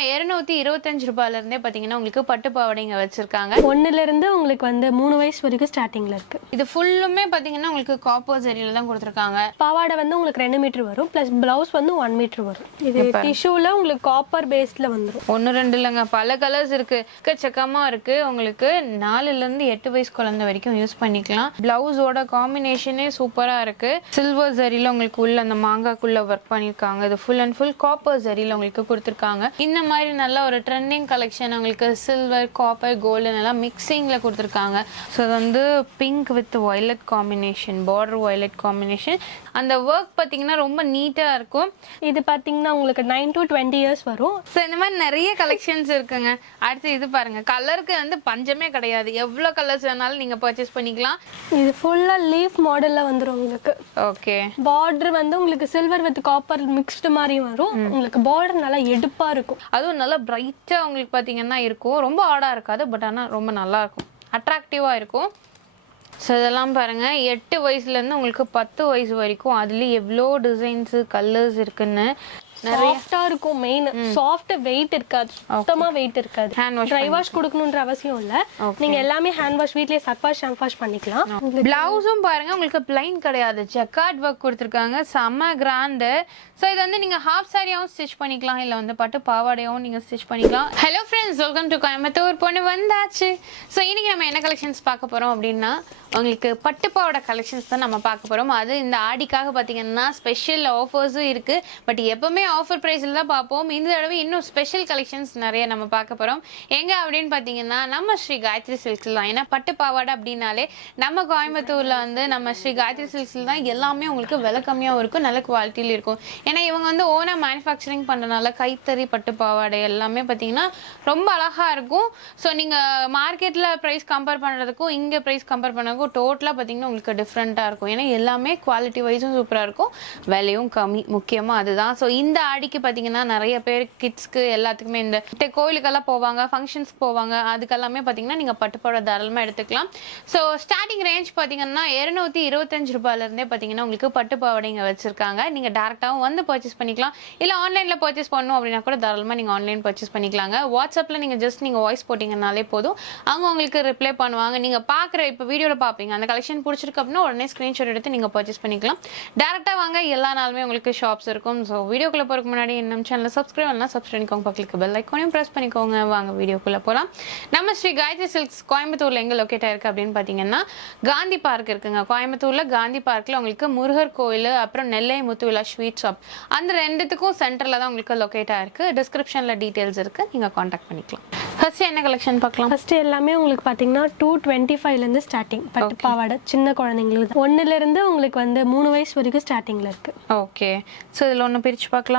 இருநூத்தி இருபத்தஞ்சு ரூபாயில இருந்தே பாத்தீங்கன்னா உங்களுக்கு பட்டு பாவாடைங்க வச்சிருக்காங்க. ஒண்ணுல இருந்து உங்களுக்கு வந்து மூணு வயசு வரைக்கும் ஸ்டார்டிங்ல இருக்கு. இது ஃபுல்லுமே பாத்தீங்கன்னா உங்களுக்கு காப்பர் சரியில தான் கொடுத்துருக்காங்க. பாவாடை வந்து உங்களுக்கு ரெண்டு மீட்டர் வரும் ப்ளஸ் பிளவுஸ் வந்து ஒன் மீட்டர் வரும். இது டிஷ்யூல உங்களுக்கு காப்பர் பேஸ்ல வந்துரும். ஒன்று ரெண்டு இல்லைங்க. பல கலர்ஸ் இருக்கு. எக்கச்சக்கமா இருக்கு. உங்களுக்கு நாலுல இருந்து எட்டு வயசு குழந்தை வரைக்கும் யூஸ் பண்ணிக்கலாம். பிளவுஸோட காம்பினேஷனே சூப்பரா இருக்கு. சில்வர் ஜரியில உங்களுக்கு உள்ள அந்த மாங்காக்குள்ள ஒர்க் பண்ணிருக்காங்க. இது ஃபுல் அண்ட் ஃபுல் காப்பர் ஜரியில உங்களுக்கு கொடுத்துருக்காங்க. இந்த மாதிரி நல்ல ஒரு ட்ரெண்டிங் கலெக்ஷன் உங்களுக்கு சில்வர் காப்பர் கோல்டன் எல்லாம் மிக்சிங்கில் கொடுத்துருக்காங்க. ஸோ இது வந்து pink with violet combination border violet combination அந்த ஒர்க் பார்த்தீங்கன்னா ரொம்ப நீட்டாக இருக்கும். இது பாத்தீங்கன்னா உங்களுக்கு நைன் டு டுவெண்ட்டி இயர்ஸ் வரும். ஸோ இந்த மாதிரி நிறைய கலெக்ஷன்ஸ் இருக்குங்க. அடுத்து இது பாருங்க. கலருக்கு வந்து பஞ்சமே கிடையாது. எவ்வளோ கலர்ஸ் வேணாலும் நீங்க பர்ச்சேஸ் பண்ணிக்கலாம். இது ஃபுல்லா லீஃப் மாடல்ல வந்துரும் உங்களுக்கு. ஓகே பார்டர் வந்து உங்களுக்கு சில்வர் வித் காப்பர் மிக்ஸ்டு மாதிரி வரும். உங்களுக்கு பார்டர் நல்லா எடுப்பா இருக்கும். அதுவும் நல்லா பிரைட்டாக உங்களுக்கு பார்த்தீங்கன்னா இருக்கும். ரொம்ப ஆடாக இருக்காது பட் ஆனால் ரொம்ப நல்லா இருக்கும். அட்ராக்டிவாக இருக்கும். ஸோ இதெல்லாம் பாருங்க. எட்டு வயசுலேருந்து உங்களுக்கு பத்து வயசு வரைக்கும் அதுலேயும் எவ்வளோ டிசைன்ஸு கலர்ஸ் இருக்குன்னு சாஃப்டா இருக்கும் மெயின் சாஃப்ட் வெயிட் இருக்காது. சுத்தமா வெயிட் இருக்காது. ஹேண்ட் வாஷ் ட்ரை வாஷ் கொடுக்கணுன்ற அவசியம் இல்ல. நீங்க எல்லாமே ஹேண்ட் வாஷ் வீட்லயே சக் வாஷ் ஷாம்ப் வாஷ் பண்ணிக்கலாம். பிளவுஸும் பாருங்க உங்களுக்கு பிளைன் கிடையாது. ஜக்கார்ட் ஒர்க் கொடுத்துருக்காங்க செம்ம கிராண்டு ஸோ இது வந்து நீங்க ஹாஃப் சாரியாவும் ஸ்டிச் பண்ணிக்கலாம் இல்லை வந்து பட்டு பாவாடையாவும் நீங்க ஸ்டிச் பண்ணிக்கலாம். Hello friends welcome to Coimbatore பொண்ணு வந்தாச்சு. ஸோ இன்னைக்கு நம்ம என்ன கலெக்ஷன்ஸ் பார்க்க போறோம் அப்படின்னா உங்களுக்கு பட்டு பாவாடை கலெக்ஷன்ஸ் தான் நம்ம பார்க்க போறோம். அது இந்த ஆடிக்காக பார்த்தீங்கன்னா ஸ்பெஷல் ஆஃபர்ஸும் இருக்கு. பட் எப்பவுமே ஆஃபர் ப்ரைஸில் தான் பார்ப்போம். இந்த தடவை இன்னும் ஸ்பெஷல் கலெக்ஷன்ஸ் நிறைய நம்ம பார்க்க போகிறோம் எங்கே அப்படின்னு பார்த்தீங்கன்னா நம்ம ஸ்ரீ காயத்ரி சில்க்ஸில் தான். ஏன்னா பட்டு பாவாடை அப்படின்னாலே நம்ம கோயம்புத்தூரில் வந்து நம்ம ஸ்ரீ காயத்ரி சில்க்ஸில் தான் எல்லாமே உங்களுக்கு விலை கம்மியாகவும் இருக்கும் நல்ல குவாலிட்டியில் இருக்கும். ஏன்னா இவங்க வந்து ஓனாக மேனுஃபேக்சரிங் பண்ணுறனால கைத்தறி பட்டு பாவாடை எல்லாமே பார்த்தீங்கன்னா ரொம்ப அழகாக இருக்கும். ஸோ நீங்கள் மார்க்கெட்டில் ப்ரைஸ் கம்பேர் பண்ணுறதுக்கும் இங்கே ப்ரைஸ் கம்பேர் பண்ணுறதுக்கும் டோட்டலாக பார்த்தீங்கன்னா உங்களுக்கு டிஃப்ரெண்ட்டாக இருக்கும். ஏன்னா எல்லாமே குவாலிட்டி வைஸும் சூப்பராக இருக்கும். விலையும் கம்மி. முக்கியமாக அதுதான். ஸோ இந்த ஆடிக்கு பார்த்தீங்கன்னா நிறைய பேர் கிட்ஸ்க்கு எல்லாத்துக்குமே இந்த கோயிலுக்கெல்லாம் போவாங்க ஃபங்க்ஷன்ஸ்க்கு போவாங்க. அதுக்கெல்லாமே பார்த்தீங்கன்னா நீங்கள் பட்டுப்பாடை தாராளமாக எடுத்துக்கலாம். ஸோ ஸ்டார்டிங் ரேஞ்ச் பார்த்தீங்கன்னா இரநூத்தி இருபத்தஞ்சு ரூபாயிலேருந்தே பார்த்தீங்கன்னா உங்களுக்கு பட்டு பாவாடைங்க வச்சுருக்காங்க. நீங்கள் டேரெக்டாகவும் வந்து பர்ச்சேஸ் பண்ணிக்கலாம். இல்லை ஆன்லைனில் பர்ச்சேஸ் பண்ணணும் அப்படின்னா கூட தாராளமாக நீங்கள் ஆன்லைன் பர்ச்சேஸ் பண்ணிக்கலாங்க. வாட்ஸ்அப்பில் நீங்கள் ஜஸ்ட் நீங்கள் வாய்ஸ் போட்டிங்கனாலே போதும். அவங்க உங்களுக்கு ரிப்ளை பண்ணுவாங்க. நீங்கள் பார்க்குற இப்போ வீடியோவில் பார்ப்பீங்க அந்த கலெக்ஷன் பிடிச்சிருக்கு அப்படின்னா உடனே ஸ்க்ரீன்ஷாட் எடுத்து நீங்கள் பர்ச்சேஸ் பண்ணிக்கலாம். டேரெக்டாக வாங்க. எல்லா நாளுமே உங்களுக்கு ஷாப்ஸ் இருக்கும். ஸோ வீடியோக்குள்ளே போகிறதுக்கு முன்னாடி நம்ம சேனலில் சப்ஸ்கிரைப் பண்ணலாம் சப்ஸ்கிரைப் பண்ணிக்கோங்க. பக்கத்துக்கு பெல் ஐக்கானையும் ப்ரெஸ் பண்ணிக்கோங்க. வாங்க வீடியோக்குள்ளே போகலாம் நம்ம ஸ்ரீ காயத்ரி சில்க்ஸ் கோயம்புத்தூரில் எங்கே லொக்கேட் ஆயிருக்கு அப்படின்னு பார்த்தீங்கன்னா காந்தி பார்க் இருக்குங்க. கோயம்புத்தூரில் காந்தி பார்க்கில் உங்களுக்கு முருகர் கோயில் அப்புறம் நெல்லை முத்துவிழா ஸ்வீட் ஷாப் அந்த ரெண்டுத்துக்கும் சென்டரில் தான் உங்களுக்கு லொக்கேட் ஆயிருக்கு. டிஸ்கிரிப்ஷனில் டீட்டெயில்ஸ் இருக்குது நீங்கள் காண்டாக்ட் பண்ணிக்கலாம். ஃபர்ஸ்ட் என்ன கலெக்ஷன் பார்க்கலாம்? ஃபர்ஸ்ட் எல்லாமே உங்களுக்கு பாத்தீங்கன்னா டூ டுவெண்ட்டி ஃபைவ்ல இருந்து ஸ்டார்டிங் பட்டு பாவாடை சின்ன குழந்தைங்களுக்கு இருந்து உங்களுக்கு வந்து மூணு வயசு வரைக்கும் ஸ்டார்டிங்ல இருக்கு. ஓகே ஸோ இதில் ஒன்று பிரித்து பார்க்கலாமா.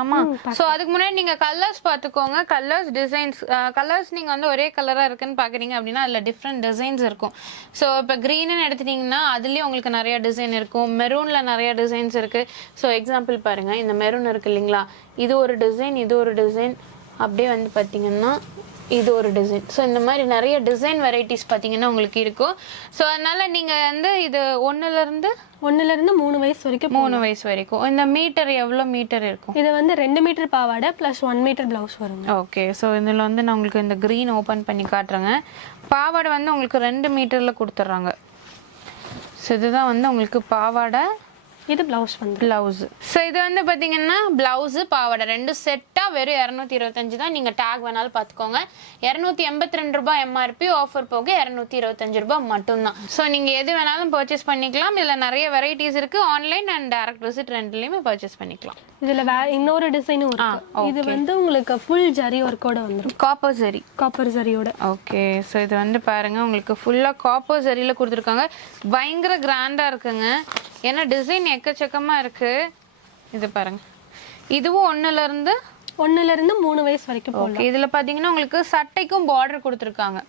ஸோ அதுக்கு முன்னாடி நீங்கள் கலர்ஸ் பார்த்துக்கோங்க கலர்ஸ் டிசைன்ஸ் கலர்ஸ் நீங்கள் வந்து ஒரே கலராக இருக்குன்னு பார்க்குறீங்க அப்படின்னா அதில் டிஃப்ரெண்ட் டிசைன்ஸ் இருக்கும். ஸோ இப்போ க்ரீனுன்னு எடுத்துட்டிங்கன்னா அதுலேயும் உங்களுக்கு நிறைய டிசைன் இருக்கும். மெரூனில் நிறைய டிசைன்ஸ் இருக்குது ஸோ எக்ஸாம்பிள் பாருங்கள் இந்த மெரூன் இருக்கு இல்லைங்களா? இது ஒரு டிசைன் இது ஒரு டிசைன் அப்படியே வந்து பார்த்தீங்கன்னா இது ஒரு டிசைன் ஸோ இந்த மாதிரி நிறைய டிசைன் வெரைட்டிஸ் பார்த்தீங்கன்னா உங்களுக்கு இருக்கும். ஸோ அதனால் நீங்கள் வந்து இது ஒன்றுலேருந்து ஒண்ணுல இருந்து மூணு வயசு வரைக்கும் மூணு வயசு வரைக்கும். இந்த மீட்டர் எவ்வளோ மீட்டர் இருக்கும்? இது வந்து ரெண்டு மீட்டர் பாவாடை ப்ளஸ் ஒன் மீட்டர் பிளவுஸ் வருங்க. ஓகே ஸோ இதில் வந்து நான் உங்களுக்கு இந்த க்ரீன் ஓப்பன் பண்ணி காட்டுறேங்க. பாவாடை வந்து உங்களுக்கு ரெண்டு மீட்டரில் கொடுத்துட்றாங்க. ஸோ இதுதான் வந்து உங்களுக்கு பாவாடை இது பிளவுஸ் வந்து. ப்ளவுஸு ஸோ இது வந்து பார்த்தீங்கன்னா ப்ளவுஸு பாவாடை. ரெண்டு செட்டாக வெறும் இரநூத்தி இருபத்தஞ்சு தான். நீங்கள் டேக் வேணாலும் பார்த்துக்கோங்க இரநூத்தி எண்பத்தி ரெண்டு ரூபாய் எம்ஆர்பி ஆஃபர் போக இரநூத்தி இருபத்தஞ்சு ரூபாய் மட்டும்தான். ஸோ நீங்கள் எது வேணாலும் பர்ச்சேஸ் பண்ணிக்கலாம். இதில் நிறைய வெரைட்டிஸ் இருக்குது ஆன்லைன் அண்ட் டேரக்ட் விசிட் ரெண்டுலேயுமே பர்ச்சேஸ் பண்ணிக்கலாம். இதுல வே இன்னொரு டிசைனும் இருக்கு. இது வந்து உங்களுக்கு ஃபுல் ஜரி ஒர்க்கோட வந்துரும். காப்பர் சரி காப்பர் ஜரியோட ஓகே ஸோ இது வந்து பாருங்க. உங்களுக்கு ஃபுல்லாக காப்பர் சரியில் கொடுத்துருக்காங்க. பயங்கர கிராண்டாக இருக்குங்க. ஏன்னா டிசைன் எக்கச்சக்கமாக இருக்கு. இது பாருங்க. இதுவும் ஒன்றுலேருந்து ஒண்ணுல இருந்து மூணு வயசு வரைக்கும் போகலாம் இதில் பார்த்தீங்கன்னா உங்களுக்கு சட்டைக்கும் பார்டர் கொடுத்துருக்காங்க.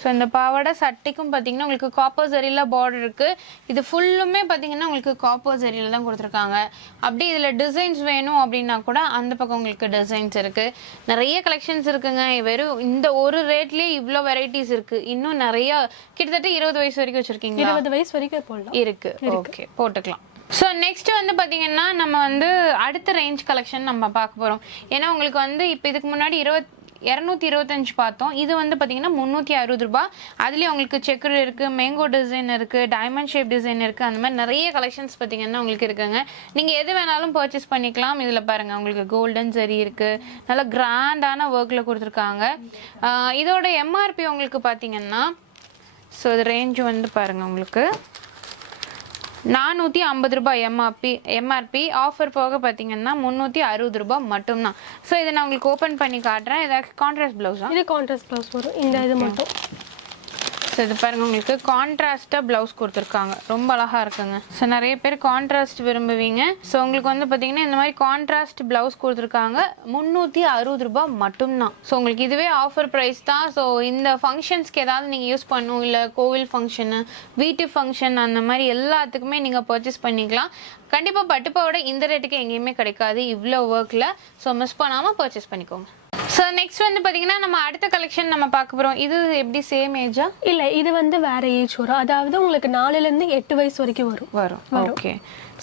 ஸோ இந்த பாவாடை சட்டைக்கும் பார்த்தீங்கன்னா உங்களுக்கு காப்பர் சரியில் பார்டர் இருக்கு. இது ஃபுல்லுமே பார்த்தீங்கன்னா உங்களுக்கு காப்பர் சரியில் தான் கொடுத்துருக்காங்க. அப்படி இதில் டிசைன்ஸ் வேணும் அப்படின்னா கூட அந்த பக்கம் உங்களுக்கு டிசைன்ஸ் இருக்கு. நிறைய கலெக்ஷன்ஸ் இருக்குங்க. வெறும் இந்த ஒரு ரேட்லேயே இவ்வளோ வெரைட்டிஸ் இருக்கு. இன்னும் நிறைய கிட்டத்தட்ட இருபது வயசு வரைக்கும் வச்சிருக்கீங்களா? இருபது வயசு வரைக்கும் போடலாம். இருக்கு. ஓகே போட்டுக்கலாம். ஸோ நெக்ஸ்ட் வந்து பார்த்தீங்கன்னா நம்ம வந்து அடுத்த ரேஞ்ச் கலெக்ஷன் நம்ம பார்க்க போகிறோம் ஏன்னா உங்களுக்கு வந்து இப்போ இதுக்கு முன்னாடி இருபத் இரநூத்தி இருபத்தஞ்சு பார்த்தோம். இது வந்து பார்த்தீங்கன்னா முந்நூற்றி அறுபது ரூபாய். அதுலேயும் உங்களுக்கு செக்குடு இருக்குது மேங்கோ டிசைன் இருக்குது டைமண்ட் ஷேப் டிசைன் இருக்குது அந்த மாதிரி நிறைய கலெக்ஷன்ஸ் பார்த்தீங்கன்னா உங்களுக்கு இருக்குங்க. நீங்கள் எது வேணாலும் பர்ச்சேஸ் பண்ணிக்கலாம். இதில் பாருங்கள் உங்களுக்கு கோல்டன் ஜரி இருக்குது நல்ல கிராண்டான ஒர்க்கில் கொடுத்துருக்காங்க. இதோட எம்ஆர்பி உங்களுக்கு பார்த்தீங்கன்னா ஸோ இது ரேஞ்ச் வந்து பாருங்கள் உங்களுக்கு. நானூற்றி ஐம்பது ரூபாய் எம்ஆர்பி எம்ஆர்பி ஆஃபர் போக பார்த்தீங்கன்னா முந்நூற்றி அறுபது ரூபாய் மட்டும்தான். ஸோ இதை நான் உங்களுக்கு ஓப்பன் பண்ணி காட்டுறேன். இதாக கான்ட்ராஸ்ட் ப்ளவுஸா இது கான்ட்ராஸ்ட் ப்ளவுஸ் வரும். இந்த இது மட்டும். ஸோ இது பாருங்கள் உங்களுக்கு கான்ட்ராஸ்ட்டாக ப்ளவுஸ் கொடுத்துருக்காங்க. ரொம்ப அழகாக இருக்குங்க. ஸோ நிறைய பேர் கான்ட்ராஸ்ட் விரும்புவீங்க. ஸோ உங்களுக்கு வந்து பார்த்தீங்கன்னா இந்த மாதிரி கான்ட்ராஸ்ட் ப்ளவுஸ் கொடுத்துருக்காங்க. முந்நூற்றி அறுபது ரூபாய் மட்டும்தான். ஸோ உங்களுக்கு இதுவே ஆஃபர் ப்ரைஸ் தான். ஸோ இந்த ஃபங்க்ஷன்ஸ்க்கு ஏதாவது நீங்கள் யூஸ் பண்ணணும். இல்லை கோவில் ஃபங்க்ஷனு வீட்டு ஃபங்க்ஷன் அந்த மாதிரி எல்லாத்துக்குமே நீங்கள் பர்ச்சேஸ் பண்ணிக்கலாம். கண்டிப்பாக பட்டுப்பாவோட இந்த ரேட்டுக்கு எங்கேயுமே கிடைக்காது. இவ்வளோ ஒர்க்கில் ஸோ மிஸ் பண்ணாமல் பர்ச்சேஸ் பண்ணிக்கோங்க. ஸோ நெக்ஸ்ட் வந்து பார்த்தீங்கன்னா நம்ம அடுத்த கலெக்ஷன் நம்ம பார்க்க போகிறோம் இது எப்படி சேம் ஏஜா இல்ல இது வந்து வேற ஏஜ் வரும் அதாவது உங்களுக்கு நாலுல இருந்து எட்டு வயசு வரைக்கும் வரும். வரும். ஓகே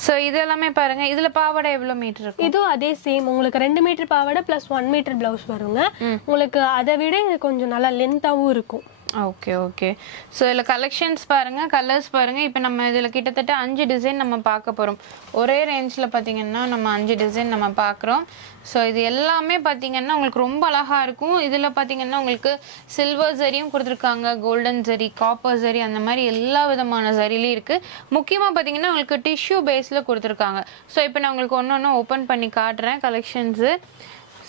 ஸோ இது எல்லாமே பாருங்க. இதுல பாவாடை எவ்வளோ மீட்டர் இருக்கும்? இதுவும் அதே சேம் உங்களுக்கு ரெண்டு மீட்டர் பாவாடை ப்ளஸ் ஒன் மீட்டர் பிளவுஸ் வருங்க. உங்களுக்கு அதை விட இது கொஞ்சம் நல்லா லென்த்தாவும் இருக்கும். ஓகே ஓகே ஸோ இதில் கலெக்ஷன்ஸ் பாருங்கள் கலர்ஸ் பாருங்கள் இப்போ நம்ம இதில் கிட்டத்தட்ட அஞ்சு டிசைன் நம்ம பார்க்க போகிறோம் ஒரே ரேஞ்சில் பார்த்தீங்கன்னா நம்ம அஞ்சு டிசைன் நம்ம பார்க்குறோம். ஸோ இது எல்லாமே பார்த்தீங்கன்னா உங்களுக்கு ரொம்ப அழகாக இருக்கும். இதில் பார்த்தீங்கன்னா உங்களுக்கு சில்வர் ஜரியும் கொடுத்துருக்காங்க கோல்டன் ஜரி காப்பர் ஜரி அந்த மாதிரி எல்லா விதமான ஜரிலையும் இருக்குது முக்கியமாக பார்த்தீங்கன்னா உங்களுக்கு டிஷ்யூ பேஸில் கொடுத்துருக்காங்க. ஸோ இப்போ நான் உங்களுக்கு ஒன்று ஒன்று ஓப்பன் பண்ணி காட்டுறேன் கலெக்ஷன்ஸு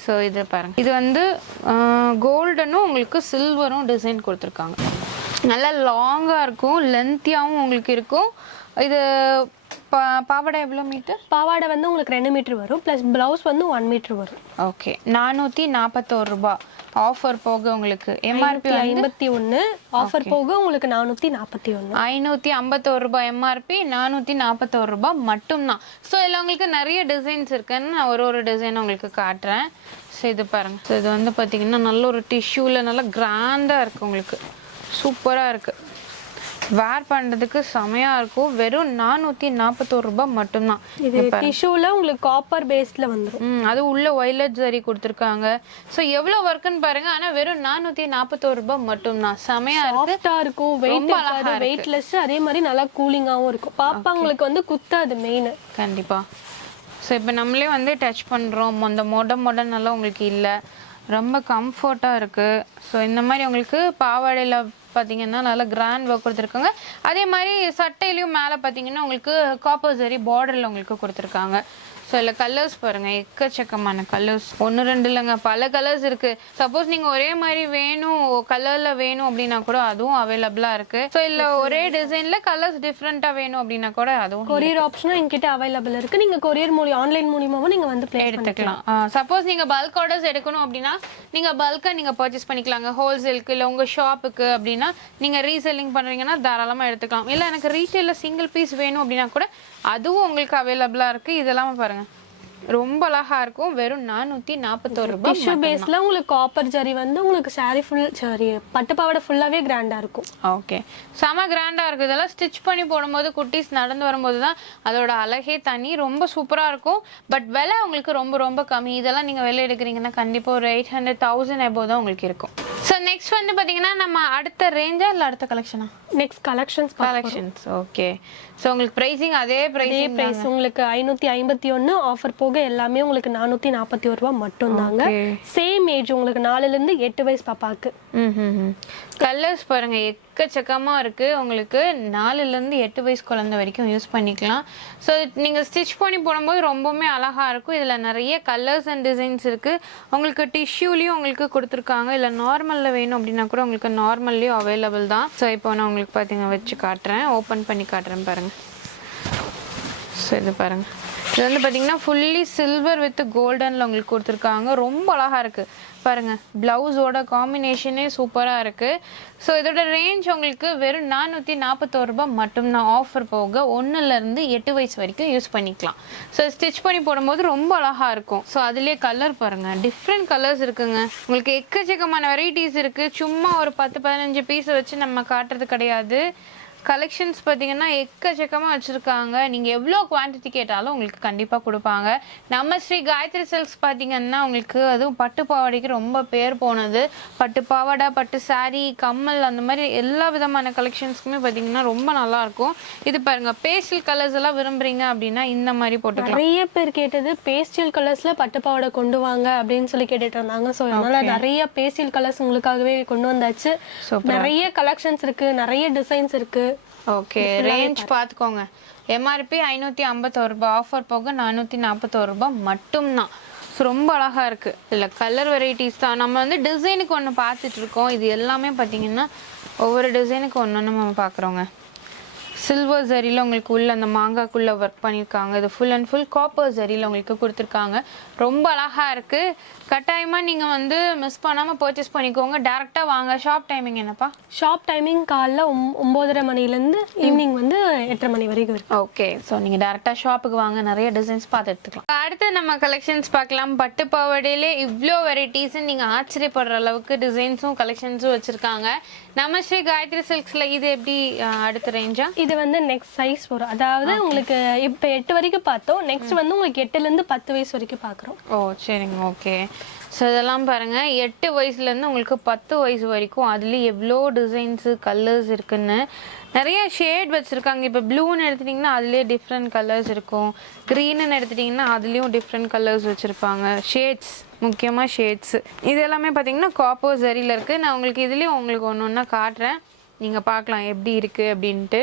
ஸோ இது பாருங்க. இது வந்து கோல்டனும் உங்களுக்கு சில்வரும் டிசைன் கொடுத்துருக்காங்க. நல்லா லாங்காக இருக்கும் லென்த்தியாகவும் உங்களுக்கு இருக்கும். இது பாவாடை எவ்வளோ மீட்டர்? பாவாடை வந்து உங்களுக்கு ரெண்டு மீட்டர் வரும் ப்ளஸ் பிளவுஸ் வந்து ஒன் மீட்டர் வரும். ஓகே. நானூற்றி நாற்பத்தோரு ரூபாய் ஆஃபர் போக உங்களுக்கு. எம்ஆர்பி ஐம்பத்தி ஒன்று ஆஃபர் போக உங்களுக்கு நானூற்றி நாற்பத்தி ஒன்று ஐநூற்றி ஐம்பத்தோரு ரூபாய் எம்ஆர்பி நானூற்றி நாற்பத்தோரு ரூபாய் மட்டும்தான். ஸோ இதில் உங்களுக்கு நிறைய டிசைன்ஸ் இருக்குன்னு நான் ஒரு ஒரு டிசைன் உங்களுக்கு காட்டுறேன். ஸோ இது பாருங்க. ஸோ இது வந்து பார்த்தீங்கன்னா நல்ல ஒரு டிஷ்யூவில் நல்லா கிராண்டாக இருக்குது உங்களுக்கு. சூப்பராக இருக்குது வேர் பண்ணுறதுக்கு செமையாக இருக்கும். வெறும் நானூற்றி நாற்பத்தோரு ரூபாய் மட்டும்தான். இது டிஷ்யூல உங்களுக்கு காப்பர் பேஸ்ல வந்துரும். ம் அது உள்ள ஒய்லட் ஜரி கொடுத்துருக்காங்க. ஸோ எவ்வளோ ஒர்க்குன்னு பாருங்க. ஆனால் வெறும் நானூற்றி நாற்பத்தோரு ரூபாய் மட்டும்தான். செமையாக இருக்கு. சாஃப்டா இருக்கும். வெயிட் இருக்காது. வெயிட்லெஸ் அதே மாதிரி நல்லா கூலிங்காவும் இருக்கும். பாப்பாங்களுக்கு வந்து குத்தாது மெயின் கண்டிப்பா. ஸோ இப்போ நம்மளே வந்து டச் பண்ணுறோம் அந்த மொட மொடனெல்லாம் உங்களுக்கு இல்லை. ரொம்ப கம்ஃபர்ட்டாக இருக்குது ஸோ இந்த மாதிரி உங்களுக்கு பாவாடையில் பார்த்தீங்கன்னா நல்லா கிராண்ட் ஒர்க் கொடுத்துருக்காங்க. அதே மாதிரி சட்டையிலையும் மேலே பார்த்தீங்கன்னா உங்களுக்கு காப்பர் சரி பார்டரில் உங்களுக்கு கொடுத்துருக்காங்க. ஸோ இதில் கலர்ஸ் பாருங்கள் எக்கச்சக்கமான கலர்ஸ் ஒன்று ரெண்டு இல்லைங்க பல கலர்ஸ் இருக்குது சப்போஸ் நீங்கள் ஒரே மாதிரி வேணும் கலரில் வேணும் அப்படின்னா கூட அதுவும் அவைலபிளாக இருக்குது ஸோ இல்லை ஒரே டிசைனில் கலர்ஸ் டிஃப்ரெண்ட்டாக வேணும் அப்படின்னா கூட அதுவும் கொரியர் ஆப்ஷனும் என்கிட்ட அவைலபிள் இருக்கு. நீங்க கொரியர் மூலியம் ஆன்லைன் மூலியமாவும் நீங்க வந்து பண்ணிக்கலாம். எடுத்துக்கலாம் சப்போஸ் நீங்க பல்க் ஆர்டர்ஸ் எடுக்கணும் அப்படின்னா நீங்க பல்கா நீங்க பர்ச்சேஸ் பண்ணிக்கலாங்க. ஹோல்சேலுக்கு இல்ல உங்க ஷாப்புக்கு அப்படின்னா நீங்க ரீசெல்லிங் பண்றீங்கன்னா தாராளமா எடுத்துக்கலாம். இல்ல எனக்கு ரீட்டைல்ல சிங்கிள் பீஸ் வேணும் அப்படின்னா கூட அதுவும் உங்களுக்கு அவைலபிளா இருக்கு. இதெல்லாம் பாருங்க ரொம்ப அழகா இருக்கும். வெறும் நானூத்தி நாற்பத்தோரு ரூபாய் டிஷ்யூ பேஸ்ல உங்களுக்கு காப்பர் ஜரி வந்து உங்களுக்கு சாரி ஃபுல் சாரி பட்டு பாவாடை ஃபுல்லாவே கிராண்டா இருக்கும். ஓகே செம கிராண்டாக இருக்குது இதெல்லாம் ஸ்டிச் பண்ணி போடும்போது குட்டீஸ் நடந்து வரும்போது தான் அதோட அழகே தனி. ரொம்ப சூப்பராக இருக்கும். பட் விலை உங்களுக்கு ரொம்ப ரொம்ப கம்மி. இதெல்லாம் நீங்கள் வெளில எடுக்கிறீங்கன்னா கண்டிப்பாக ஒரு எயிட் ஹண்ட்ரட் தௌசண்ட் எபோவ் தான் உங்களுக்கு இருக்கும். ஸோ நெக்ஸ்ட் வந்து பார்த்தீங்கன்னா நம்ம அடுத்த ரேஞ்சா இல்லை அடுத்த கலெக்ஷனா next collections collections okay so உங்களுக்கு ப்ரைஸிங் அதே ப்ரைஸிங் பிரைஸ் உங்களுக்கு ஐநூத்தி ஐம்பத்தி ஒன்று ஆஃபர் போக எல்லாமே உங்களுக்கு நானூத்தி நாற்பத்தி ஒரு ரூபா மட்டும் தாங்க Okay. சேம் ஏஜ் உங்களுக்கு நாலுல இருந்து எட்டு வயசு பாப்பாக்கு. ம் கலர்ஸ் பாருங்க எக்கச்சக்கமாக இருக்குது உங்களுக்கு நாலுலேருந்து எட்டு வயசு குழந்தை வரைக்கும் யூஸ் பண்ணிக்கலாம். ஸோ நீங்கள் ஸ்டிச் பண்ணி போடும்போது ரொம்பவுமே அழகாக இருக்கும். இதில் நிறைய கலர்ஸ் அண்ட் டிசைன்ஸ் இருக்குது உங்களுக்கு டிஷ்யூலையும் உங்களுக்கு கொடுத்துருக்காங்க. இல்லை நார்மலில் வேணும் அப்படின்னா கூட உங்களுக்கு நார்மல்லையும் அவைலபிள் தான். ஸோ இப்போ நான் உங்களுக்கு பார்த்தீங்க வச்சு காட்டுறேன். ஓப்பன் பண்ணி காட்டுறேன் பாருங்கள் ஸோ இது பாருங்கள் இது வந்து பார்த்தீங்கன்னா ஃபுல்லி சில்வர் வித் கோல்டனில் உங்களுக்கு கொடுத்துருக்காங்க. ரொம்ப அழகாக இருக்குது பாருங்க ப்ளவுஸோட காம்பினேஷனே சூப்பராக இருக்குது ஸோ இதோட ரேஞ்ச் உங்களுக்கு வெறும் நானூற்றி நாற்பத்தோரு ரூபாய் மட்டும்தான் ஆஃபர் போக ஒன்றுலேருந்து எட்டு வயசு வரைக்கும் யூஸ் பண்ணிக்கலாம். ஸோ ஸ்டிச் பண்ணி போடும்போது ரொம்ப அழகாக இருக்கும். ஸோ அதுலேயே கலர் பாருங்கள் டிஃப்ரெண்ட் கலர்ஸ் இருக்குங்க. உங்களுக்கு எக்கச்சக்கமான வெரைட்டிஸ் இருக்குது சும்மா ஒரு பத்து பதினஞ்சு பீஸை வச்சு நம்ம காட்டுறது கிடையாது. கலெக்ஷன்ஸ் பார்த்தீங்கன்னா எக்கச்சக்கமாக வச்சுருக்காங்க. நீங்கள் எவ்வளோ குவான்டிட்டி கேட்டாலும் உங்களுக்கு கண்டிப்பாக கொடுப்பாங்க. நம்ம ஸ்ரீ காயத்ரி சில்க்ஸ் பார்த்தீங்கன்னா உங்களுக்கு அதுவும் பட்டு பாவாடைக்கு ரொம்ப பேர் போனது. பட்டு பாவாடை பட்டு saree கம்மல் அந்த மாதிரி எல்லா விதமான கலெக்ஷன்ஸ்க்குமே பார்த்தீங்கன்னா ரொம்ப நல்லாயிருக்கும் இது பாருங்கள் பேஸ்டல் கலர்ஸ் எல்லாம் விரும்புறீங்க அப்படின்னா இந்த மாதிரி போட்டுக்கலாம். நிறைய பேர் கேட்டது பேஸ்டல் கலர்ஸ்ல பட்டுப்பாவாடை கொண்டு வாங்க அப்படின்னு சொல்லி கேட்டுட்டு இருந்தாங்க. ஸோ அதனால நிறைய பேஸ்டல் கலர்ஸ் உங்களுக்காகவே கொண்டு வந்தாச்சு. நிறைய கலெக்ஷன்ஸ் இருக்கு நிறைய டிசைன்ஸ் இருக்கு. ஓகே ரேஞ்ச் பார்த்துக்கோங்க. எம்ஆர்பி ஐநூற்றி ஐம்பத்தோரு ரூபாய் ஆஃபர் போக நானூற்றி நாற்பத்தோரு ரூபாய் மட்டும்தான். ஸோ ரொம்ப அழகாக இருக்குது இல்லை கலர் வெரைட்டிஸ் தான். நம்ம வந்து டிசைனுக்கு ஒன்று பார்த்துட்டு இருக்கோம். இது எல்லாமே பார்த்தீங்கன்னா ஒவ்வொரு டிசைனுக்கு ஒன்று ஒன்று நம்ம பார்க்குறோங்க. சில்வர் ஜரியில் உங்களுக்கு உள்ள அந்த மாங்காக்குள்ளே ஒர்க் பண்ணியிருக்காங்க இது ஃபுல் அண்ட் ஃபுல் காப்பர் ஜரியில் உங்களுக்கு கொடுத்துருக்காங்க. ரொம்ப அழகாக இருக்குது கட்டாயமாக நீங்கள் வந்து மிஸ் பண்ணாமல் பர்ச்சேஸ் பண்ணிக்கோங்க. டேரெக்டாக வாங்க. ஷாப் டைமிங் என்னப்பா? ஷாப் டைமிங் காலைல ஒம்- ஒன்பதரை மணிலேருந்து ஈவினிங் வந்து எட்டரை மணி வரைக்கும் இருக்கு. ஓகே ஸோ நீங்கள் டேரெக்டாக ஷாப்புக்கு வாங்க. நிறைய டிசைன்ஸ் பார்த்து எடுத்துக்கலாம். அடுத்து நம்ம கலெக்ஷன்ஸ் பார்க்கலாம். பட்டு பாவாடையிலே இவ்வளோ வெரைட்டிஸ் நீங்கள் ஆச்சரியப்படுற அளவுக்கு டிசைன்ஸும் கலெக்ஷன்ஸும் வச்சுருக்காங்க. நம்ம ஸ்ரீ காயத்ரி சில்க்ஸில் இது எப்படி அடுத்த ரேஞ்சா இது வந்து நெக்ஸ்ட் சைஸ் வரும். அதாவது உங்களுக்கு இப்போ எட்டு வரைக்கும் பார்த்தோம். நெக்ஸ்ட் வந்து உங்களுக்கு எட்டுல இருந்து பத்து வயசு வரைக்கும் பார்க்குறோம். ஓ சரிங்க. ஓகே ஸோ இதெல்லாம் பாருங்கள் எட்டு வயசுலேருந்து உங்களுக்கு பத்து வயசு வரைக்கும் அதுலேயும் எவ்வளோ டிசைன்ஸு கலர்ஸ் இருக்குன்னு நிறைய ஷேட் வச்சுருக்காங்க. இப்போ ப்ளூன்னு எடுத்துட்டிங்கன்னா அதுலேயே டிஃப்ரெண்ட் கலர்ஸ் இருக்கும். க்ரீனுன்னு எடுத்துட்டிங்கன்னா அதுலேயும் டிஃப்ரெண்ட் கலர்ஸ் வச்சுருப்பாங்க. ஷேட்ஸ் முக்கியமாக ஷேட்ஸு இது எல்லாமே பார்த்தீங்கன்னா காப்போ சரியில் இருக்குது நான் உங்களுக்கு இதுலேயும் உங்களுக்கு ஒன்று ஒன்றா காட்டுறேன். நீங்கள் பார்க்கலாம் எப்படி இருக்குது அப்படின்ட்டு.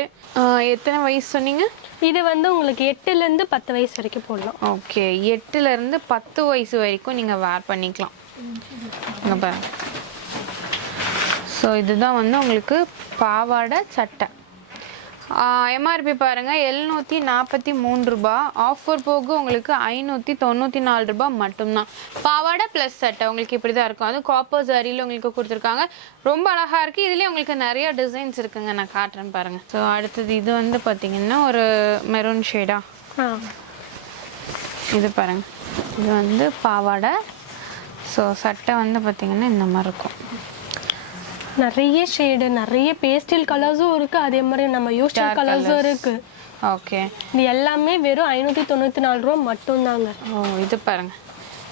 எத்தனை வயசு சொன்னீங்க? இது வந்து உங்களுக்கு எட்டுல இருந்து பத்து வயசு வரைக்கும் போடலாம். ஓகே எட்டுல இருந்து பத்து வயசு வரைக்கும் நீங்க வேர் பண்ணிக்கலாம். இங்க ஸோ இதுதான் வந்து உங்களுக்கு பாவாடை சட்டை. எம்ஆர்பி பாருங்க எழுநூற்றி நாற்பத்தி மூணு ரூபாய் ஆஃபர் போக உங்களுக்கு ஐநூற்றி தொண்ணூற்றி நாலு ரூபாய் மட்டும்தான். பாவாடை ப்ளஸ் சட்டை உங்களுக்கு இப்படி தான் இருக்கும் அது காப்பர் ஜரியில் உங்களுக்கு கொடுத்துருக்காங்க. ரொம்ப அழகாக இருக்குது இதுலேயே உங்களுக்கு நிறைய டிசைன்ஸ் இருக்குங்க. நான் காட்டுறேன் பாருங்க. ஸோ அடுத்தது இது வந்து பார்த்தீங்கன்னா ஒரு மெரூன் ஷேடா இது பாருங்க. இது வந்து பாவாடை. ஸோ சட்டை வந்து பார்த்தீங்கன்னா இந்த மாதிரி இருக்கும். நிறைய ஷேடு நிறைய பேஸ்டல் கலர்ஸும் இருக்கு. அதே மாதிரி நம்ம யூஸ்டல் கலர்ஸும் இருக்கு. ஓகே இது எல்லாமே வெறும் ஐநூற்றி தொண்ணூற்றி நாலு ரூபா மட்டும்தாங்க. ஓ இது பாருங்க.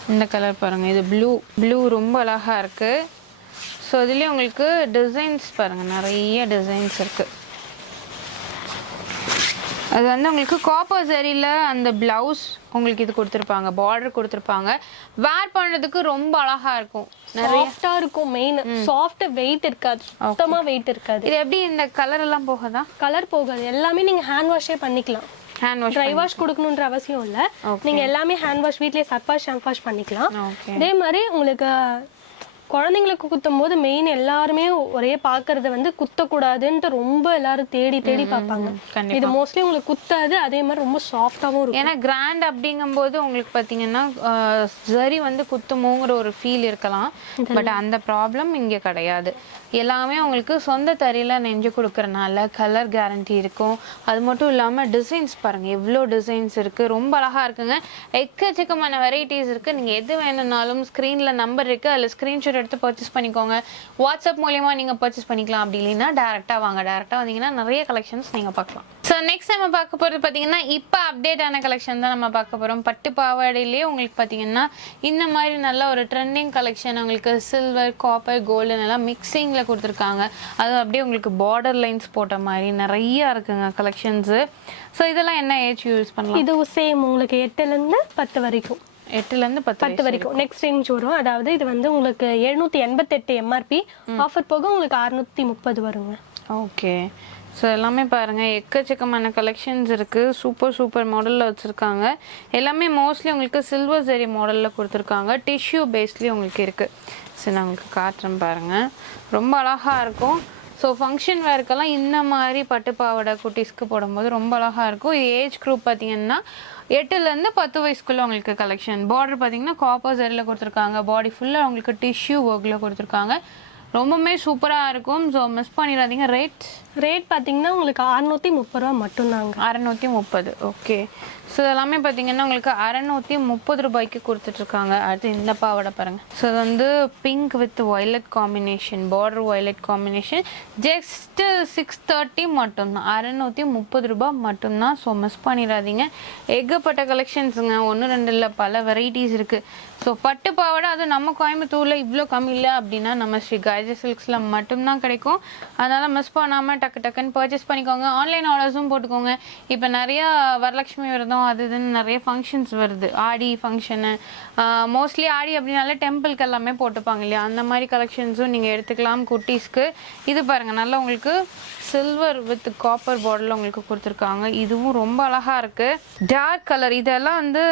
இந்த கலர் பாருங்க. இது ப்ளூ ப்ளூ ரொம்ப அழகா இருக்கு. ஸோ இதுலேயே உங்களுக்கு டிசைன்ஸ் பாருங்க. நிறைய டிசைன்ஸ் இருக்கு. அது வந்து உங்களுக்கு காப்பர் சரியில் அந்த ப்ளவுஸ் உங்களுக்கு இது கொடுத்துருப்பாங்க பார்டர் கொடுத்துருப்பாங்க. வேர் பண்ணுறதுக்கு ரொம்ப அழகா இருக்கும். சாஃப்டா இருக்கும் மெயின் சாஃப்ட் வெயிட் இருக்காது சுத்தமா வெயிட் இருக்காது. இது எப்படி இந்த கலர் எல்லாம் போகுதா? கலர் போகாது. எல்லாமே நீங்க ஹேண்ட் வாஷே பண்ணிக்கலாம். ஹேண்ட் வாஷ் ட்ரை வாஷ் கொடுக்கணுன்ற அவசியம் இல்ல. நீங்க எல்லாமே ஹேண்ட் வாஷ் வீட்லயே சர்ஃப் வாஷ் ஷாம்ப் வாஷ் பண்ணிக்கலாம் அதே மாதிரி உங்களுக்கு குழந்தைங்களுக்கு குத்தும் போது மெயின் எல்லாருமே ஒரே பாக்குறது வந்து குத்தக்கூடாதுன்ட்டு ரொம்ப எல்லாரும் தேடி தேடி பார்ப்பாங்க. இது மோஸ்ட்லி உங்களுக்கு குத்தாது அதே மாதிரி ரொம்ப சாஃப்டாவும் இருக்கும். ஏன்னா கிராண்ட் அப்படிங்கும்போது உங்களுக்கு பார்த்தீங்கன்னா சரி வந்து குத்துமோங்கிற ஒரு ஃபீல் இருக்கலாம். பட் அந்த ப்ராப்ளம் இங்கே கிடையாது. எல்லாமே உங்களுக்கு சொந்த தறியில் நெஞ்சு கொடுக்கறனால கலர் கேரண்டி இருக்கும். அது மட்டும் இல்லாமல் டிசைன்ஸ் பாருங்கள் எவ்வளோ டிசைன்ஸ் இருக்குது ரொம்ப அழகாக இருக்குங்க. எக்கச்சக்கமான வெரைட்டிஸ் இருக்குது நீங்கள் எது வேணும்னாலும் ஸ்க்ரீனில் நம்பர் இருக்குது அதில் ஸ்க்ரீன்ஷாட் எடுத்து பர்ச்சேஸ் பண்ணிக்கோங்க. வாட்ஸ்அப் மூலியமாக நீங்கள் பர்ச்சேஸ் பண்ணிக்கலாம். அப்படி இல்லைன்னா டேரெக்டாக வாங்க. டேரெக்டாக வந்தீங்கன்னா நிறைய கலெக்ஷன்ஸ் நீங்கள் பார்க்கலாம். ஸோ நெக்ஸ்ட் நம்ம பார்க்க போகிறது பார்த்தீங்கன்னா இப்போ அப்டேட் ஆன கலெக்ஷன் தான் நம்ம பார்க்க போகிறோம் பட்டு பாவாடையிலேயே உங்களுக்கு பார்த்தீங்கன்னா இந்த மாதிரி நல்ல ஒரு ட்ரெண்டிங் கலெக்ஷன் உங்களுக்கு சில்வர் காப்பர் கோல்டுன்னு எல்லாம் மிக்சிங்கில் கொடுத்துருக்காங்க. அது அப்படியே உங்களுக்கு பார்டர் லைன்ஸ் போட்ட மாதிரி நிறைய இருக்குங்க கலெக்ஷன்ஸு ஸோ இதெல்லாம் என்ன ஏஜ் யூஸ் பண்ணலாம்? இது சேம் உங்களுக்கு எட்டுலேருந்து பத்து வரைக்கும். எட்டுலேருந்து பத்து பத்து வரைக்கும். நெக்ஸ்ட் ரேஞ்ச் வரும். அதாவது இது வந்து உங்களுக்கு எழுநூத்தி எண்பத்தெட்டு எம்ஆர்பி ஆஃபர் போக உங்களுக்கு அறுநூத்தி முப்பது வருங்க. ஓகே. ஸோ எல்லாமே பாருங்கள் எக்கச்சக்கமான கலெக்ஷன்ஸ் இருக்குது சூப்பர் சூப்பர் மாடலில் வச்சுருக்காங்க. எல்லாமே மோஸ்ட்லி உங்களுக்கு சில்வர் ஜெரி மாடலில் கொடுத்துருக்காங்க. டிஷ்யூ பேஸ்லேயும் உங்களுக்கு இருக்குது சரி நான் உங்களுக்கு காட்டுறேன் பாருங்கள் ரொம்ப அழகாக இருக்கும். ஸோ ஃபங்க்ஷன் வேர்க்கெல்லாம் இந்த மாதிரி பட்டு பாவாடை குட்டீஸ்க்கு போடும்போது ரொம்ப அழகாக இருக்கும். ஏஜ் குரூப் பார்த்தீங்கன்னா எட்டுலேருந்து பத்து வயசுக்குள்ள உங்களுக்கு கலெக்ஷன் பார்டர் பார்த்தீங்கன்னா காப்பர் ஜரியில் கொடுத்துருக்காங்க. பாடி ஃபுல்லாக உங்களுக்கு டிஷ்யூ ஒர்க்கில் கொடுத்துருக்காங்க. ரொம்பவுமே சூப்பராக இருக்கும். ஸோ மிஸ் பண்ணிடாதீங்க. ரேட் ரேட் பார்த்தீங்கன்னா உங்களுக்கு அறுநூத்தி முப்பது ரூபா மட்டும்தாங்க. அறநூற்றி முப்பது. ஓகே ஸோ இதெல்லாமே பார்த்தீங்கன்னா உங்களுக்கு அறநூற்றி முப்பது ரூபாய்க்கு கொடுத்துட்ருக்காங்க. அடுத்து இந்த பாவாடை பாருங்கள் ஸோ இது வந்து pink with violet combination border violet combination just six thirty மட்டும்தான். அறநூற்றி முப்பது ரூபாய் மட்டும்தான். ஸோ மிஸ் பண்ணிடாதீங்க. ஏகப்பட்ட கலெக்ஷன்ஸுங்க ஒன்று ரெண்டு இல்லை பல வெரைட்டிஸ் இருக்குது ஸோ பட்டு பாவாடை அதுவும் நம்ம கோயம்புத்தூரில் இவ்வளோ கம்மி இல்லை அப்படின்னா நம்ம ஸ்ரீ காயத்ரி சில்க்ஸில் மட்டும்தான் கிடைக்கும். அதனால் மிஸ் பண்ணாமல் டக்கு டக்குன்னு பர்ச்சேஸ் பண்ணிக்கோங்க. ஆன்லைன் ஆர்டர்ஸும் போட்டுக்கோங்க. இப்போ நிறையா வரலட்சுமி விரதம் அது இதுன்னு நிறைய ஃபங்க்ஷன்ஸ் வருது. ஆடி ஃபங்க்ஷனு மோஸ்ட்லி ஆடி அப்படின்னாலே டெம்பிள்க்கு எல்லாமே போட்டுப்பாங்க இல்லையா? அந்த மாதிரி கலெக்ஷன்ஸும் நீங்கள் எடுத்துக்கலாம் குட்டீஸ்க்கு. இது பாருங்கள் நல்லா உங்களுக்கு சில்வர் வித் காப்பர் பாட்டில் உங்களுக்கு கொடுத்துருக்காங்க. இதுவும் ரொம்ப அழகாக இருக்குது டார்க் கலர் இதெல்லாம் வந்து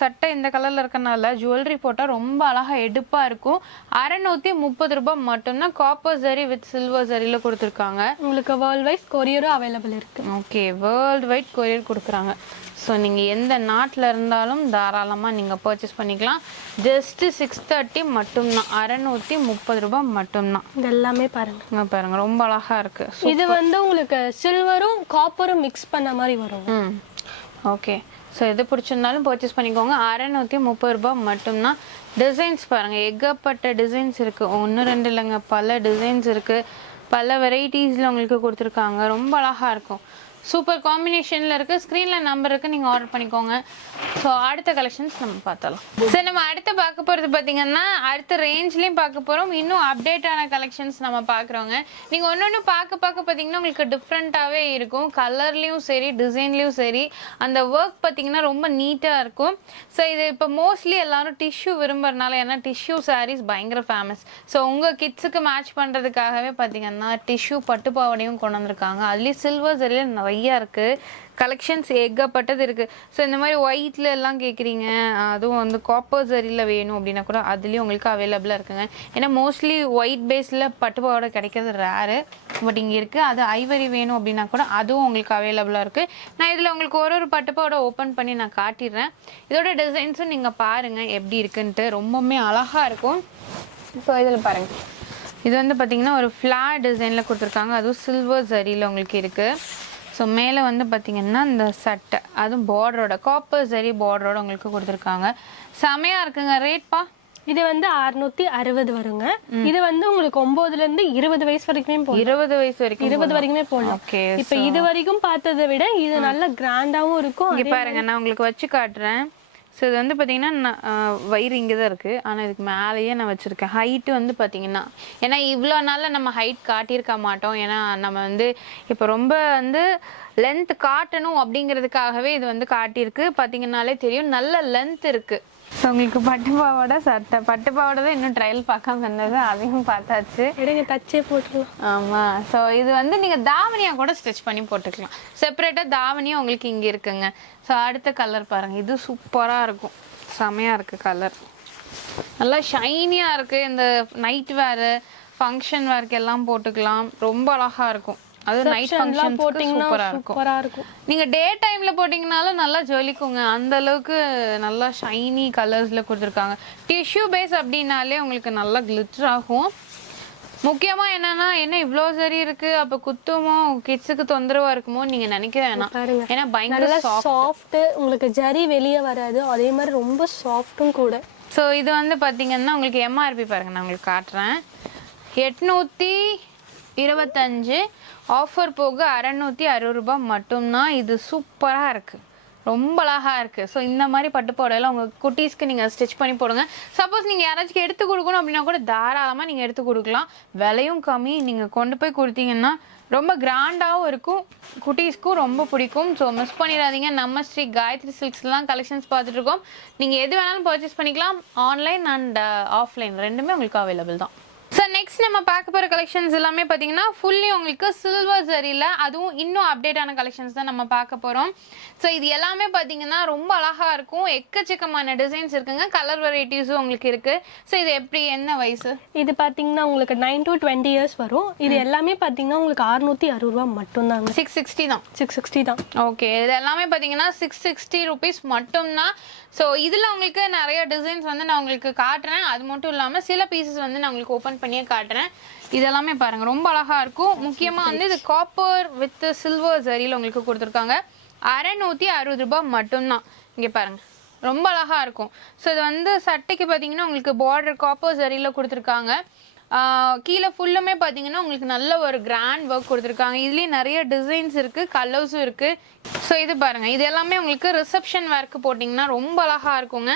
சட்டை இந்த கலரில் இருக்கனால ஜுவல்லரி போட்டால் ரொம்ப அழகாக எடுப்பாக இருக்கும். அறநூற்றி முப்பது ரூபாய் மட்டும்தான் காப்பர் சரி வித் சில்வர் சரியில் கொடுத்துருக்காங்க. உங்களுக்கு வேர்ல்ட் வைஸ் கொரியரும் அவைலபிள் இருக்கு. ஓகே வேர்ல்டு வைட் கொரியர் கொடுக்குறாங்க. ஸோ நீங்கள் எந்த நாட்டில் இருந்தாலும் தாராளமாக நீங்கள் பர்ச்சேஸ் பண்ணிக்கலாம். ஜஸ்ட்டு சிக்ஸ் தேர்ட்டி மட்டும்தான். அறநூற்றி முப்பது ரூபாய் மட்டும்தான். இது எல்லாமே பாருங்க. இங்க பாருங்க ரொம்ப அழகாக இருக்குது இது வந்து உங்களுக்கு சில்வரும் காப்பரும் மிக்ஸ் பண்ண மாதிரி வரும். ம். ஓகே ஸோ எது பிடிச்சிருந்தாலும் பர்ச்சேஸ் பண்ணிக்கோங்க. அறநூற்றி முப்பது ரூபாய் மட்டும்தான். டிசைன்ஸ் பாருங்கள் ஏகப்பட்ட டிசைன்ஸ் இருக்குது ஒன்று ரெண்டு இல்லைங்க. பல டிசைன்ஸ் இருக்குது பல வெரைட்டிஸில் உங்களுக்கு கொடுத்துருக்காங்க. ரொம்ப அழகாக இருக்கும். சூப்பர் காம்பினேஷனில் இருக்குது ஸ்க்ரீனில் நம்பர் இருக்குது நீங்கள் ஆர்டர் பண்ணிக்கோங்க. ஸோ அடுத்த கலெக்ஷன்ஸ் நம்ம பார்த்தலாம் சரி நம்ம அடுத்து பார்க்க போகிறது பார்த்தீங்கன்னா அடுத்த ரேஞ்ச்லேயும் பார்க்க போகிறோம் இன்னும் அப்டேட்டான கலெக்ஷன்ஸ் நம்ம பார்க்குறோங்க. நீங்கள் ஒன்று ஒன்று பார்க்க பார்க்க பார்த்தீங்கன்னா உங்களுக்கு டிஃப்ரெண்ட்டாகவே இருக்கும். கலர்லேயும் சரி டிசைன்லேயும் சரி. அந்த ஒர்க் பார்த்தீங்கன்னா ரொம்ப நீட்டாக இருக்கும். ஸோ இது இப்போ மோஸ்ட்லி எல்லாரும் டிஷ்யூ விரும்புறதுனால ஏன்னா டிஷ்யூ சாரீஸ் பயங்கர ஃபேமஸ் ஸோ உங்கள் கிட்ஸுக்கு மேட்ச் பண்ணுறதுக்காகவே பார்த்தீங்கன்னா டிஷ்யூ பட்டு பாவடையும் கொண்டு வந்திருக்காங்க. அதுலேயும் சில்வர் சரியில் நிறைய இருக்குது கலெக்ஷன்ஸ் ஏகப்பட்டது இருக்குது ஸோ இந்த மாதிரி ஒயிட்ல எல்லாம் கேட்குறீங்க அதுவும் வந்து காப்பர் சரியில் வேணும் அப்படின்னா கூட அதுலேயும் உங்களுக்கு அவைலபிளாக இருக்குங்க. ஏன்னா மோஸ்ட்லி ஒயிட் பேஸில் பட்டு பாவாடை கிடைக்கிறது ரேரு பட் இங்கே இருக்குது அது ஐவரி வேணும் அப்படின்னா கூட அதுவும் உங்களுக்கு அவைலபிளாக இருக்குது நான் இதில் உங்களுக்கு ஒரு ஒரு பட்டு பாவாடை ஓப்பன் பண்ணி நான் காட்டிடுறேன். இதோட டிசைன்ஸும் நீங்கள் பாருங்கள் எப்படி இருக்குன்ட்டு. ரொம்பவுமே அழகாக இருக்கும். ஸோ இதில் பாருங்கள் இது வந்து பார்த்தீங்கன்னா ஒரு ஃப்ளாட் டிசைனில் கொடுத்துருக்காங்க. அதுவும் சில்வர் சரியில் உங்களுக்கு இருக்குது ஸோ மேலே வந்து பார்த்தீங்கன்னா இந்த சட்டை அதுவும் பார்டரோட காப்பர் சரி பார்டரோட உங்களுக்கு கொடுத்துருக்காங்க. செமையாக இருக்குங்க ரேட்பா இது வந்து அறுநூத்தி அறுபது வருங்க. இது வந்து உங்களுக்கு ஒன்பதுல இருந்து இருபது வயசு வரைக்குமே இருபது வயசு வரைக்கும் இருபது வரைக்குமே போடலாம். இப்ப இது வரைக்கும் பார்த்ததை விட இது நல்ல கிராண்டாவும் இருக்கும். பாருங்க நான் உங்களுக்கு வச்சு காட்டுறேன். ஸோ இது வந்து பார்த்திங்கன்னா நான், வயிறு இங்கே தான் இருக்குது ஆனால் இதுக்கு மேலேயே நான் வச்சுருக்கேன். ஹைட்டு வந்து பார்த்திங்கன்னா ஏன்னா இவ்வளோ நாளில் நம்ம ஹைட் காட்டியிருக்க மாட்டோம். ஏன்னா நம்ம வந்து இப்போ ரொம்ப வந்து லென்த் காட்டணும் அப்படிங்கிறதுக்காகவே இது வந்து காட்டியிருக்கு. பார்த்தீங்கன்னாலே தெரியும். நல்ல லென்த் இருக்குது ஸோ உங்களுக்கு பட்டு பாவாடை சட்டை. பட்டு பாவாடை தான் இன்னும் ட்ரையல் பார்க்காம இருந்தது. அதையும் பார்த்தாச்சு. எடுங்க தச்சே போட்டுக்கலாம். ஆமாம் ஸோ இது வந்து நீங்கள் தாவணியாக கூட ஸ்டிச் பண்ணி போட்டுக்கலாம். செப்பரேட்டாக தாவணியும் உங்களுக்கு இங்கே இருக்குங்க. ஸோ அடுத்த கலர் பாருங்கள் இது சூப்பராக இருக்கும். செமையாக இருக்குது கலர் நல்லா ஷைனியாக இருக்குது இந்த நைட் வேரு ஃபங்க்ஷன் வேர்க்கு எல்லாம் போட்டுக்கலாம். ரொம்ப அழகாக இருக்கும். அது நைட் ஃபங்க்ஷன் போட்டீங்கன்னா சூப்பரா இருக்கும். நீங்கள் டே டைமில் போட்டிங்கனாலும் நல்லா ஜொலிக்குங்க. அந்த அளவுக்கு நல்லா ஷைனி கலர்ஸில் கொடுத்துருக்காங்க. டிஷ்யூ பேஸ் அப்படின்னாலே உங்களுக்கு நல்லா கிளிட்டர் ஆகும். முக்கியமாக என்னன்னா என்ன இவ்வளோ சரி இருக்கு? அப்போ குத்துமோ கிட்ஸுக்கு தொந்தரவா இருக்குமோ நீங்க நினைக்க வேணாம். ஏன்னா பயங்கர சாஃப்ட் உங்களுக்கு ஜரி வெளியே வராது. அதே மாதிரி ரொம்ப சாஃப்ட்டும் கூட. ஸோ இது வந்து பார்த்தீங்கன்னா உங்களுக்கு எம்ஆர்பி பாருங்க. நான் உங்களுக்கு காட்டுறேன். எட்நூற்றி இருபத்தஞ்சு. ஆஃபர் போக அறநூற்றி அறுபது ரூபாய் மட்டும்தான் இது சூப்பராக இருக்குது ரொம்ப அழகாக இருக்குது ஸோ இந்த மாதிரி பட்டு புடவைலாம் உங்கள் குட்டீஸ்க்கு நீங்கள் ஸ்டிச் பண்ணி போடுங்க. சப்போஸ் நீங்கள் யாராச்சும் எடுத்து கொடுக்கணும் அப்படின்னா கூட தாராளமாக நீங்கள் எடுத்து கொடுக்கலாம். விலையும் கம்மி. நீங்கள் கொண்டு போய் கொடுத்தீங்கன்னா ரொம்ப கிராண்டாகவும் இருக்கும். குட்டீஸ்க்கும் ரொம்ப பிடிக்கும். ஸோ மிஸ் பண்ணிடாதீங்க. நம்ம ஸ்ரீ காயத்ரி சில்க்ஸ்லாம் கலெக்ஷன்ஸ் பார்த்துட்ருக்கோம் நீங்கள் எது வேணாலும் பர்ச்சேஸ் பண்ணிக்கலாம். ஆன்லைன் அண்ட் ஆஃப்லைன் ரெண்டுமே உங்களுக்கு அவைலபிள் தான். ஸோ நெக்ஸ்ட் நம்ம பார்க்க போகிற கலெக்ஷன்ஸ் எல்லாமே பார்த்தீங்கன்னா ஃபுல்லி உங்களுக்கு சில்வர் சரியில் அதுவும் இன்னும் அப்டேட்டான கலெக்ஷன்ஸ் தான் நம்ம பார்க்க போகிறோம் ஸோ இது எல்லாமே பார்த்தீங்கன்னா ரொம்ப அழகாக இருக்கும். எக்கச்சக்கமான டிசைன்ஸ் இருக்குங்க. கலர் வெரைட்டிஸும் உங்களுக்கு இருக்குது ஸோ இது எப்படி என்ன வயசு? இது பாத்தீங்கன்னா உங்களுக்கு நைன் டு டுவெண்ட்டி இயர்ஸ் வரும். இது எல்லாமே பாத்தீங்கன்னா உங்களுக்கு அறுநூத்தி அறுபது ரூபா மட்டும்தாங்க. சிக்ஸ் சிக்ஸ்டி தான். சிக்ஸ் சிக்ஸ்டி தான். ஓகே இது எல்லாமே பார்த்தீங்கன்னா சிக்ஸ் சிக்ஸ்டி ருபீஸ் மட்டும்தான். ஸோ இதில் உங்களுக்கு நிறைய டிசைன்ஸ் வந்து நான் உங்களுக்கு காட்டுறேன். அது மட்டும் இல்லாமல் சில பீசஸ் வந்து நான் உங்களுக்கு ஓப்பன் பண்ணியே காட்டுறேன். இதெல்லாமே பாருங்கள் ரொம்ப அழகாக இருக்கும். முக்கியமாக வந்து இது காப்பர் வித் சில்வர் சரியில் உங்களுக்கு கொடுத்துருக்காங்க. அறநூற்றி அறுபது ரூபாய் மட்டும்தான். இங்கே பாருங்க. ரொம்ப அழகா இருக்கும். ஸோ இது வந்து சட்டைக்கு பார்த்தீங்கன்னா உங்களுக்கு பார்டர் காப்பர் சரியில் கொடுத்துருக்காங்க. கீழே ஃபுல்லுமே பார்த்தீங்கன்னா உங்களுக்கு நல்ல ஒரு கிராண்ட் ஒர்க் கொடுத்துருக்காங்க. இதுலேயே நிறைய டிசைன்ஸ் இருக்குது கலர்ஸும் இருக்குது ஸோ இது பாருங்க. இது எல்லாமே உங்களுக்கு ரிசப்ஷன் ஒர்க்கு போட்டிங்கன்னா ரொம்ப அழகா இருக்குங்க.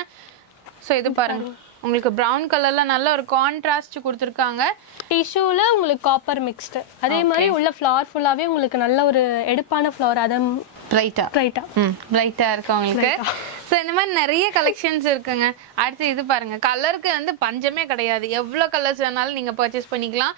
ஸோ இது பாருங்க. உங்களுக்கு ப்ரௌன் கலர்ல நல்ல ஒரு கான்ட்ராஸ்ட் கொடுத்துருக்காங்க. டிஷ்யூல உங்களுக்கு காப்பர் மிக்ஸ்டு அதே மாதிரி உள்ள ஃப்ளவர் ஃபுல்லாவே உங்களுக்கு நல்ல ஒரு எடுப்பான ஃப்ளவர் அதை ரைட்டா ரைட்டா ம் பிரைட்டாக இருக்கு உங்களுக்கு? ஸோ இந்த மாதிரி நிறைய கலெக்ஷன்ஸ் இருக்குங்க. அடுத்து இது பாருங்க. கலருக்கு வந்து பஞ்சமே கிடையாது. எவ்வளோ கலர்ஸ் வேணாலும் நீங்கள் பர்ச்சேஸ் பண்ணிக்கலாம்.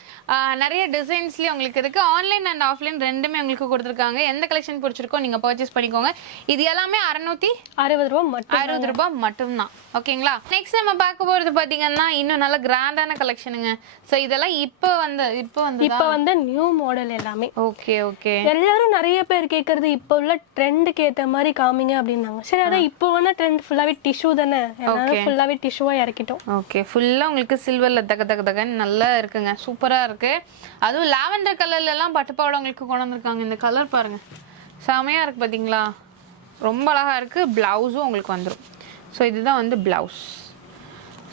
நிறைய டிசைன்ஸ்லேயும் உங்களுக்கு இருக்குது ஆன்லைன் அண்ட் ஆஃப்லைன் ரெண்டுமே உங்களுக்கு கொடுத்துருக்காங்க. எந்த கலெக்ஷன் பிடிச்சிருக்கோ நீங்கள் பர்ச்சேஸ் பண்ணிக்கோங்க. இது எல்லாமே அறநூற்றி அறுபது ரூபா மட்டும் அறுபது ரூபாய் மட்டும்தான். ஓகேங்களா நெக்ஸ்ட் நம்ம பார்க்க போகிறது பார்த்தீங்கன்னா இன்னும் நல்ல கிராண்டான கலெக்ஷனுங்க ஸோ இதெல்லாம் இப்போ வந்து இப்போ வந்து இப்போ வந்து நியூ மாடல் எல்லாமே. ஓகே ஓகே எல்லாரும் நிறைய பேர் கேட்கறது இப்போ உள்ள ட்ரெண்டுக்கு ஏத்த மாதிரி காமிங்க அப்படின்னாங்க. சரி அதான் இப்போ வந்து ட்ரெண்ட் ஃபுல்லாவே டிஷ்யூ தானே? எல்லாரும் ஃபுல்லாவே டிஷ்யூவா இறக்கிட்டோம். ஓகே ஃபுல்லாக உங்களுக்கு சில்வரில் தக தக தகன்னு நல்லா இருக்குங்க. சூப்பராக இருக்கு. அதுவும் லாவெண்டர் கலர்ல எல்லாம் பட்டுப்பாவோட உங்களுக்கு கொண்டு வந்திருக்காங்க. இந்த கலர் பாருங்க. செமையாக இருக்கு பார்த்தீங்களா ரொம்ப அழகா இருக்கு. ப்ளவுஸும் உங்களுக்கு வந்துடும் ஸோ இதுதான் வந்து ப்ளவுஸ்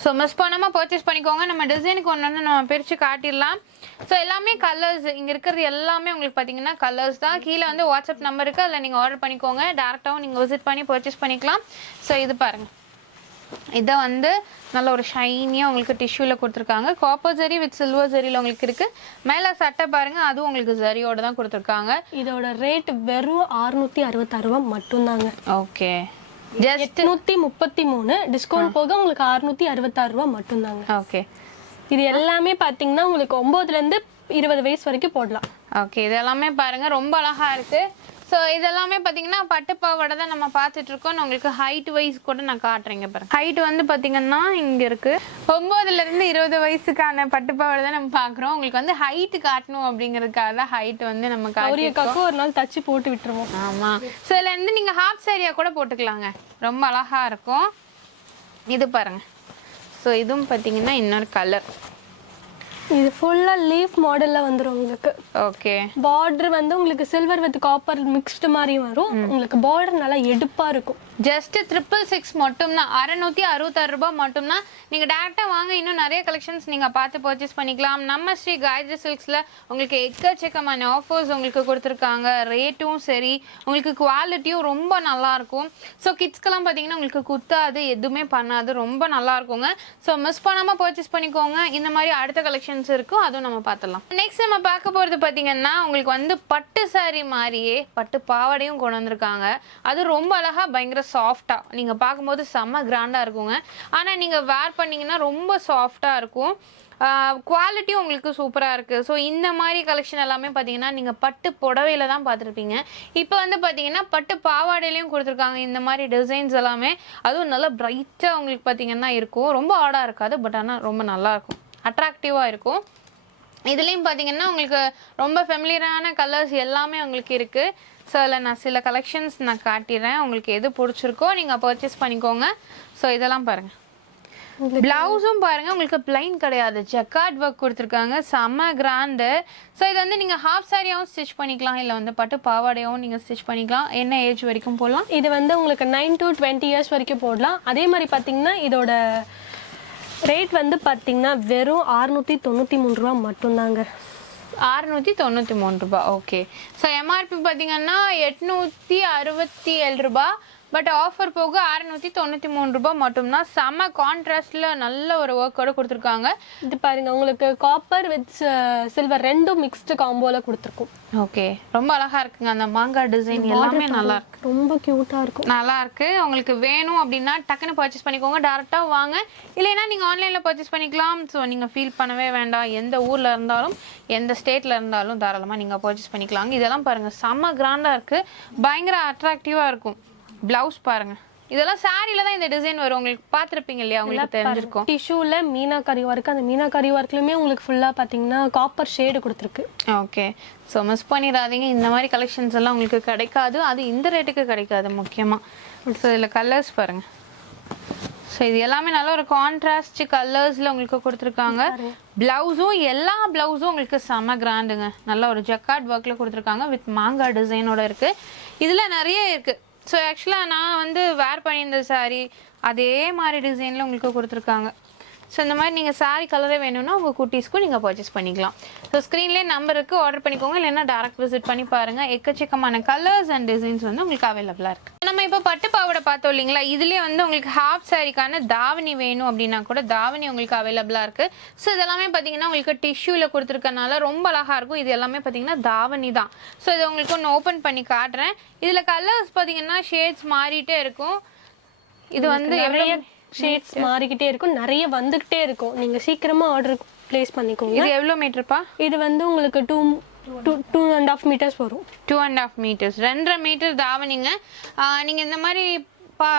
ஸோ மிஸ் பண்ணாமல் பர்ச்சேஸ் பண்ணிக்கோங்க. நம்ம டிசைனுக்கு ஒன்று ஒன்று நம்ம பிரித்து காட்டிடலாம். ஸோ எல்லாமே கலர்ஸ் இங்கே இருக்கிறது எல்லாமே உங்களுக்கு பார்த்தீங்கன்னா கலர்ஸ் தான். கீழே வந்து வாட்ஸ்அப் நம்பர் இருக்குது அதில் நீங்கள் ஆர்டர் பண்ணிக்கோங்க. டேரெக்டாகவும் நீங்கள் விசிட் பண்ணி பர்ச்சேஸ் பண்ணிக்கலாம். ஸோ இது பாருங்கள் இதை வந்து நல்ல ஒரு ஷைனியாக உங்களுக்கு டிஷ்யூவில் கொடுத்துருக்காங்க. காப்பர் ஜரி வித் சில்வர் ஜரியில் உங்களுக்கு இருக்குது மேலே சட்டை பாருங்கள் அதுவும் உங்களுக்கு ஜரியோட தான் கொடுத்துருக்காங்க. இதோட ரேட் வெறும் அறுநூத்தி அறுபத்தாறு ரூபா மட்டும்தாங்க. ஓகே எட்நூத்தி முப்பத்தி மூணு டிஸ்கவுண்ட் போக உங்களுக்கு அறுநூத்தி அறுபத்தாறு ரூபா மட்டும்தாங்க. ஓகே இது எல்லாமே பாத்தீங்கன்னா உங்களுக்கு ஒன்பதுல இருந்து இருபது வயசு வரைக்கும் போடலாம். ஓகே இது எல்லாமே பாருங்கள் ரொம்ப அழகாக இருக்குது ஸோ இதெல்லாமே பார்த்தீங்கன்னா பட்டு பாவாடை தான் நம்ம பார்த்துட்டு இருக்கோம் நான் உங்களுக்கு ஹைட் வைஸ் கூட நான் காட்டுறேங்க பாருங்க. ஹைட் வந்து பார்த்தீங்கன்னா இங்கே இருக்கு. ஒம்போதுல இருந்து இருபது வயசுக்கான பட்டு பாவாடை தான் நம்ம பார்க்குறோம். உங்களுக்கு வந்து ஹைட் காட்டணும் அப்படிங்கிறதுக்காக தான் ஹைட் வந்து நம்ம காட்டி கௌரியக்காக்கும் ஒரு நாள் தச்சு போட்டு விட்டுருவோம். ஆமா. ஸோ இதுல இருந்து நீங்க ஹாஃப் சாரியா கூட போட்டுக்கலாங்க. ரொம்ப அழகா இருக்கும். இது பாருங்க. ஸோ இதுவும் பார்த்தீங்கன்னா இன்னொரு கலர் இது ஃபுல்லா லீஃப் மாடல்ல வந்துரும் உங்களுக்கு. ஓகே பார்டர் வந்து உங்களுக்கு சில்வர் வித் காப்பர் மிக்ஸ்டு மாதிரி வரும். உங்களுக்கு பார்டர் நல்லா எடுப்பா இருக்கும். ஜஸ்ட் ட்ரிபிள் சிக்ஸ் மட்டும்தான். அறநூற்றி அறுபத்தாறு ரூபாய் மட்டும்தான். நீங்கள் டேரெக்டாக வாங்க. இன்னும் நிறைய கலெக்ஷன்ஸ் நீங்கள் பார்த்து பர்ச்சேஸ் பண்ணிக்கலாம். நம்ம ஸ்ரீ காயத்ரி சில்க்ஸில் உங்களுக்கு எக்கச்சக்கமான ஆஃபர்ஸ் உங்களுக்கு கொடுத்துருக்காங்க. ரேட்டும் சரி. உங்களுக்கு குவாலிட்டியும் ரொம்ப நல்லாயிருக்கும் ஸோ கிட்ஸ்க்கெல்லாம் பார்த்தீங்கன்னா உங்களுக்கு குத்தாது எதுவுமே பண்ணாது. ரொம்ப நல்லா இருக்குங்க. ஸோ மிஸ் பண்ணாமல் பர்ச்சேஸ் பண்ணிக்கோங்க. இந்த மாதிரி அடுத்த கலெக்ஷன்ஸ் இருக்கும். அதுவும் நம்ம பார்த்துலாம் நெக்ஸ்ட் நம்ம பார்க்க போகிறது பார்த்தீங்கன்னா உங்களுக்கு வந்து பட்டு சாரி மாதிரியே பட்டு பாவாடையும் கொண்டு வந்திருக்காங்க. அது ரொம்ப அழகா பயங்கர சாஃப்டாக நீங்கள் பார்க்கும்போது செம்ம கிராண்டாக இருக்குங்க. ஆனால் நீங்கள் வேர் பண்ணிங்கன்னா ரொம்ப சாஃப்டாக இருக்கும். குவாலிட்டியும் உங்களுக்கு சூப்பராக இருக்குது ஸோ இந்த மாதிரி கலெக்ஷன் எல்லாமே பார்த்தீங்கன்னா நீங்கள் பட்டு புடவையில தான் பார்த்துருப்பீங்க. இப்போ வந்து பார்த்தீங்கன்னா பட்டு பாவாடையிலையும் கொடுத்துருக்காங்க இந்த மாதிரி டிசைன்ஸ் எல்லாமே. அதுவும் நல்லா பிரைட்டாக உங்களுக்கு பார்த்தீங்கன்னா இருக்கும். ரொம்ப ஆடாக இருக்காது பட் ஆனால் ரொம்ப நல்லாயிருக்கும் அட்ராக்டிவாக இருக்கும். இதுலேயும் பார்த்தீங்கன்னா உங்களுக்கு ரொம்ப ஃபெமிலியரான கலர்ஸ் எல்லாமே உங்களுக்கு இருக்குது ஸோ அதில் நான் சில கலெக்ஷன்ஸ் நான் காட்டிடுறேன் உங்களுக்கு எது பிடிச்சிருக்கோ நீங்கள் பர்ச்சேஸ் பண்ணிக்கோங்க. ஸோ இதெல்லாம் பாருங்கள் பிளவுஸும் பாருங்க. உங்களுக்கு பிளைன் கிடையாது. ஜக்கார்ட் ஒர்க் கொடுத்துருக்காங்க. செம்ம கிராண்டு ஸோ இது வந்து நீங்கள் ஹாஃப் சாரியாகவும் ஸ்டிச் பண்ணிக்கலாம். இல்லை வந்து பட்டு பாவாடையாகவும் நீங்கள் ஸ்டிச் பண்ணிக்கலாம். என்ன ஏஜ் வரைக்கும் போடலாம்? இது வந்து உங்களுக்கு நைன் to டுவெண்ட்டி இயர்ஸ் வரைக்கும் போடலாம். அதே மாதிரி பார்த்தீங்கன்னா இதோட ரேட் வந்து பார்த்தீங்கன்னா வெறும் அறுநூத்தி தொண்ணூற்றி மூணு ரூபா மட்டும்தாங்க. அறுநூற்றி தொண்ணூற்றி மூணு ரூபாய் ஓகே ஸோ எம்ஆர்பி பார்த்தீங்கன்னா எட்நூற்றி அறுபத்தி ஏழு ரூபாய் பட் ஆஃபர் போக அறுநூற்றி தொண்ணூற்றி மூணு ரூபாய் மட்டும்தான். செம்ம கான்ட்ராஸ்டில் நல்ல ஒரு ஒர்க்கோட கொடுத்துருக்காங்க. இது பாருங்க உங்களுக்கு காப்பர் வித் சில்வர் ரெண்டும் மிக்ஸ்டு காம்போல கொடுத்துருக்கோம். ஓகே ரொம்ப அழகா இருக்குங்க அந்த மாங்காய் டிசைன் எல்லாமே நல்லா இருக்கு. ரொம்ப க்யூட்டாக இருக்கும். நல்லா இருக்கு. உங்களுக்கு வேணும் அப்படின்னா டக்குன்னு பர்ச்சேஸ் பண்ணிக்கோங்க டேரெக்டாக வாங்க. இல்லைன்னா நீங்கள் ஆன்லைனில் பர்ச்சேஸ் பண்ணிக்கலாம். ஸோ நீங்கள் ஃபீல் பண்ணவே வேண்டாம். எந்த ஊரில் இருந்தாலும் எந்த ஸ்டேட்டில் இருந்தாலும் தாராளமாக நீங்கள் பர்ச்சேஸ் பண்ணிக்கலாங்க. இதெல்லாம் பாருங்கள் செம்ம கிராண்டாக இருக்குது பயங்கர அட்ராக்டிவாக இருக்கும். ப்ளவுஸ் பாருங்கள் இதெல்லாம் சாரியில தான் இந்த டிசைன் வரும். உங்களுக்கு பார்த்துருப்பீங்க இல்லையா? உங்களுக்கு தெரிஞ்சிருக்கும். டிஷ்யூல மீனாக்கரி ஒர்க் அந்த மீனாக்கரி ஒர்க்லையுமே உங்களுக்கு ஃபுல்லாக பார்த்தீங்கன்னா காப்பர் ஷேடு கொடுத்துருக்கு. ஓகே ஸோ மிஸ் பண்ணிடாதீங்க. இந்த மாதிரி கலெக்ஷன்ஸ் எல்லாம் உங்களுக்கு கிடைக்காது. அது இந்த ரேட்டுக்கு கிடைக்காது முக்கியமாக ஸோ இதில் கலர்ஸ் பாருங்கள் ஸோ இது எல்லாமே நல்ல ஒரு கான்ட்ராஸ்ட் கலர்ஸில் உங்களுக்கு கொடுத்துருக்காங்க. ப்ளவுஸும் எல்லா ப்ளவுஸும் உங்களுக்கு செம்ம கிராண்டுங்க நல்ல ஒரு ஜக்கார்ட் ஒர்க்கில் கொடுத்துருக்காங்க. வித் மாங்காய் டிசைனோட இருக்குது இதில் நிறைய இருக்குது ஸோ ஆக்சுவலாக நான் வந்து வேர் பண்ணியிருந்த சாரீ அதே மாதிரி டிசைனில் உங்களுக்கு கொடுத்துருக்காங்க. ஸோ இந்த மாதிரி நீங்கள் saree கலரே வேணும்னா உங்கள் குட்டீஸ்க்கும் நீங்கள் பர்ச்சேஸ் பண்ணிக்கலாம். ஸோ ஸ்க்ரீன்லேயே நம்பர் இருக்குது ஆர்டர் பண்ணிக்கோங்க. இல்லைன்னா டேரக்ட் விசிட் பண்ணி பாருங்கள் எக்கச்சக்கமான கலர்ஸ் அண்ட் டிசைன்ஸ் வந்து உங்களுக்கு அவைலபிளாக இருக்குது நம்ம இப்போ பட்டு பாவாடை பார்த்தோம் இல்லைங்களா? இதுலேயே வந்து உங்களுக்கு ஹாஃப் சாரிக்கான தாவணி வேணும் அப்படின்னா கூட தாவணி உங்களுக்கு அவைலபிளாக இருக்குது ஸோ இதெல்லாமே பார்த்தீங்கன்னா உங்களுக்கு டிஷ்யூவில் கொடுத்துருக்கனால ரொம்ப அழகாக இருக்கும். இது எல்லாமே பார்த்தீங்கன்னா தாவணி தான். ஸோ இதை உங்களுக்கு ஒன்று ஓப்பன் பண்ணி காட்டுறேன். இதில் கலர்ஸ் பார்த்தீங்கன்னா ஷேட்ஸ் மாறிட்டே இருக்கும். இது வந்து எவ்வளோ ஷேட்ஸ் மாறிக்கிட்டே இருக்கும். நிறைய வந்துகிட்டே இருக்கும். நீங்க சீக்கிரமா ஆர்டர் பிளேஸ் பண்ணிக்கோங்க. இது எவ்வளோ மீட்டர்ப்பா இது வந்து உங்களுக்கு two two two and half metres வரும். டூ அண்ட் ஆஃப் மீட்டர்ஸ் ரெண்டரை மீட்டர் தாவணிங்க. நீங்கள் இந்த மாதிரி பா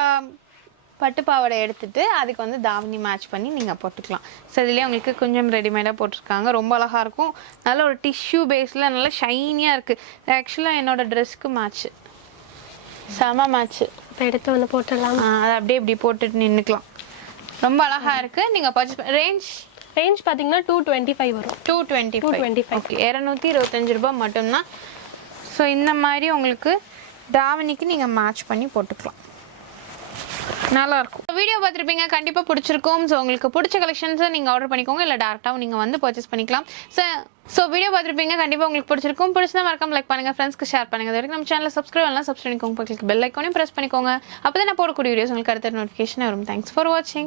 பட்டு பாவாடை எடுத்துட்டு அதுக்கு வந்து தாவணி மேட்ச் பண்ணி நீங்கள் போட்டுக்கலாம். ஸோ இதுலேயே உங்களுக்கு கொஞ்சம் ரெடிமேடாக போட்டிருக்காங்க. ரொம்ப அழகாக இருக்கும். நல்ல ஒரு டிஷ்யூ பேஸில் நல்லா ஷைனியாக இருக்குது ஆக்சுவலாக என்னோட ட்ரெஸ்க்கு மேட்ச்சு செம மேட்ச்சு இப்போ எடுத்து வந்து போட்டுடலாம்? அதை அப்படியே இப்படி போட்டுட்டு நின்றுக்கலாம் ரொம்ப அழகாக இருக்குது நீங்கள் பர்ச்சேஸ் ரேஞ்ச் ரேஞ்ச் பார்த்தீங்கன்னா டூ டுவெண்ட்டி ஃபைவ் வரும். Two twenty 225. ஓகே இரநூத்தி இருபத்தஞ்சு ரூபாய் மட்டும்தான். ஸோ இந்த மாதிரி உங்களுக்கு தாவணிக்கு நீங்கள் மேட்ச் பண்ணி போட்டுக்கலாம். நல்லா இருக்கும் வீடியோ பார்த்துருப்பீங்க கண்டிப்பாக பிடிச்சிருக்கும். ஸோ உங்களுக்கு பிடிச்ச கலெக்ஷன்ஸை நீங்கள் ஆர்டர் பண்ணிக்கோங்க இல்லை டேரெக்டாகவும் நீங்கள் வந்து பர்ச்சேஸ் பண்ணிக்கலாம். ஸோ ஸோ வீடியோ பார்த்துருப்பீங்க கண்டிப்பாக உங்களுக்கு பிடிச்சிருக்கும். பிடிச்சதா மறக்காம லைக் பண்ணுங்கள் ஃப்ரெண்ட்ஸ்க்கு ஷேர் பண்ணுங்கள் இது வரைக்கும் நம்ம சேனலில் சப்ஸ்கிரைப் எல்லாம் சப்ஸ்கிரைப் பண்ணிக்கோங்க. பக்கத்துக்கு பெல் ஐக்கானையும் ப்ரெஸ் பண்ணிக்கோங்க. அப்போ தான் நான் போடக்கூடிய வீடியோஸ் உங்களுக்கு அடுத்த நோட்டிஃபிகேஷன் வரும். தேங்க்ஸ் ஃபார் வாட்சிங்